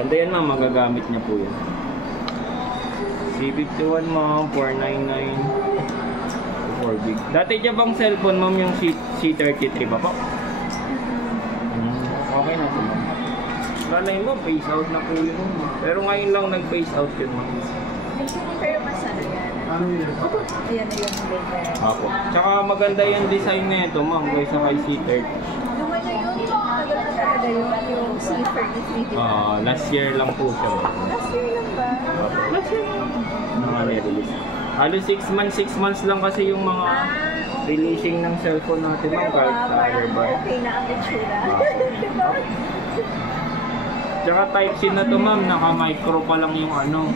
Ganda yan ma'am, magagamit niya po yan. C51 ma'am, 499. 4 gig. Dati dyan bang cellphone ma'am yung C33 pa po? Okay na ito ma'am. Wala na yun ma'am, phase out na po yun ma'am. Pero ngayon lang nag-phase out yun ma'am. Pero mas ano yan? Ayan na yung later. Apo. Tsaka maganda yung design na ito ma'am kaysa kay C30. Yung ano yun, tagal na talaga yun, yung C33 diba? Last year lang po siya ma'am. Last year lang ba? Apo. Last year lang. Mga release. Halos 6 months lang kasi yung mga releasing ng cellphone natin ma'am kahit sa Airbar. Okay na ang itsura. Diba? Tsaka Type-C na to ma'am, naka-micro pa lang yung ano.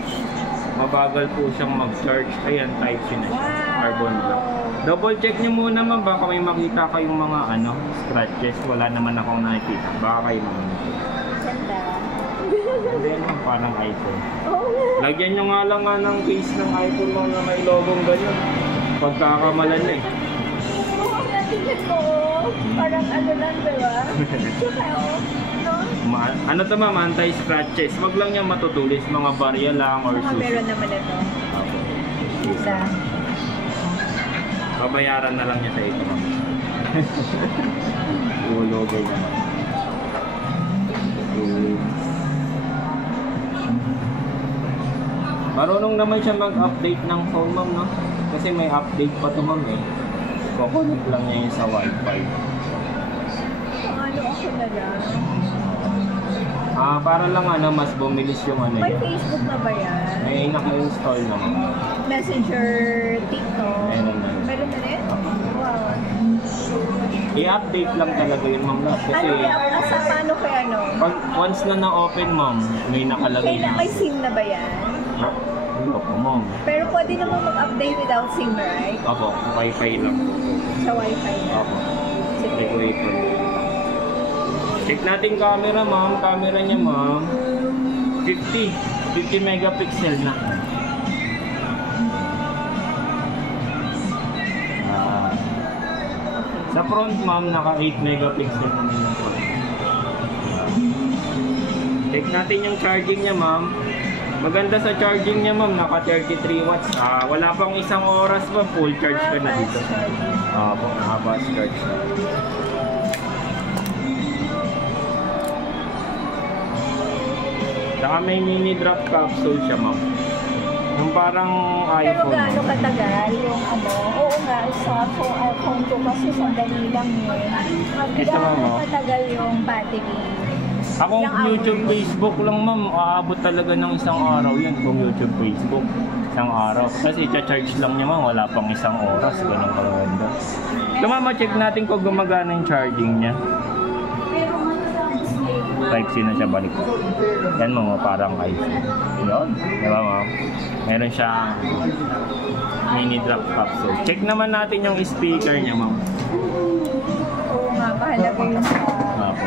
Mabagal po siyang mag-charge. Ayan, Type-C na siya. Carbon black. Double check nyo muna ma'am, baka may makita kayong mga ano, scratches. Wala naman akong nakikita. Baka kayo naman. Ganda. Ayan ma'am, parang iPhone. Oo nga. Lagyan nyo nga lang ng case ng iPhone mo na may logong ganyan. Pagkakamalan na eh. Oo nga, tingnan ko. Parang ano lang, diba? Tsaka oh, no? Ano to ma'am, anti-scratches. Wag lang niya matutulis, mga barya lang or susi. Meron naman ito. Opo. Isa. Babayaran na lang niya sa ito ma'am. Ulogay naman. Marunong naman siya mag-update ng phone ma'am, no? Kasi may update pa to ma'am eh. Kukunik lang niya yung sa wifi. Ano ako na lang? Para lang ano, mas bumilis yung ano May yun. Facebook na ba yan? May naka-install naman. Messenger, TikTok. Meron na. Meron na rin? Wow. I-update lang talaga yun ma'am. Kasi Ano paano kaya ano? once na na-open ma'am, may nakalagay Kailan may SIM na ba yan? Opo ma'am. Pero pwede naman mag-update without SIM, right? Opo, wifi lang. Sa wifi na. Opo. Sige. Wait. Check natin camera ma'am. Camera niya ma'am. 50 megapixel na. Sa front ma'am, naka 8 megapixel naman yung front. Check natin yung charging niya ma'am. Maganda sa charging niya ma'am, naka 33 watts. Wala pang isang oras ba, full charge ka na dito. Opo, fast charge. Saka may mini drop capsule siya ma'am. Yung parang Pero iPhone. gaano katagal yung ano? Oo nga, sa iPhone ko kasi sandali lang yun. Ito, ma'am, Gaano oh. katagal yung battery? Ako Ilang YouTube, hours? Facebook lang ma'am, aabot talaga ng isang araw yun kung YouTube, Facebook. Isang araw. Kasi charge lang niya ma'am, wala pang isang oras. Ganun kaganda. So ma'am, check natin kung gumagana yung charging niya. Type-C na siya balik. Yan mga parang iPhone. Yun. Diba ma'am? Meron siyang mini drop capsule. Check naman natin yung speaker niya ma'am. Oo nga, mahalaga yun sa... Apo.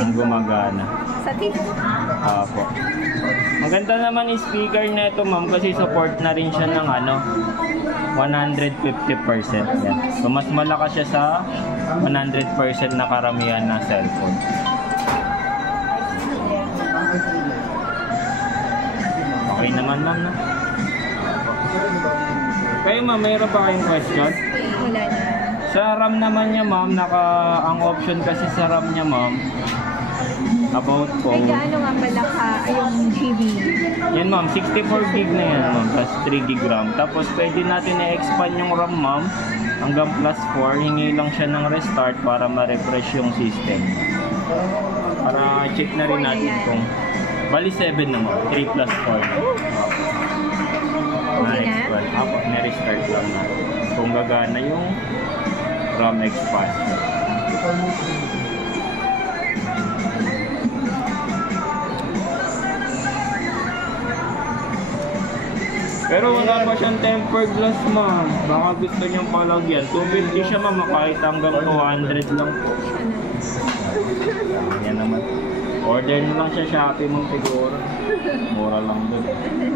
Ang gumagana. Sa TikTok. Apo. Maganda naman yung speaker na ito ma'am kasi support na rin siya ng ano 150%. Yan. So mas malakas siya sa 100% na karamihan na cellphone. Okay naman ma'am na. Kayo ma'am, mayroon pa kayong question? Wala na. Sa RAM naman niya ma'am, ang option kasi sa RAM niya ma'am, about Ay, phone. gaano nga pala ka yung GB? Yan ma'am, 64 gig na yan ma'am, tapos 3 gig RAM. Tapos pwede natin i-expand yung RAM ma'am hanggang +4. Hingi lang siya ng restart para ma-refresh yung system. Para check na rin natin kung bali 7 na ma'am, 3 + 4. Okay na? Na-expand. Apo, na-restart lang na. Kung gagana yung RAM expansion. Pero wala pa siyang tempered glass ma'am. Baka gusto niyong palagyan. 250 siya ma'am, kahit hanggang 200 lang po. Yan naman. Order nyo lang siya Shopee mong siguro. Mura lang doon. Okay.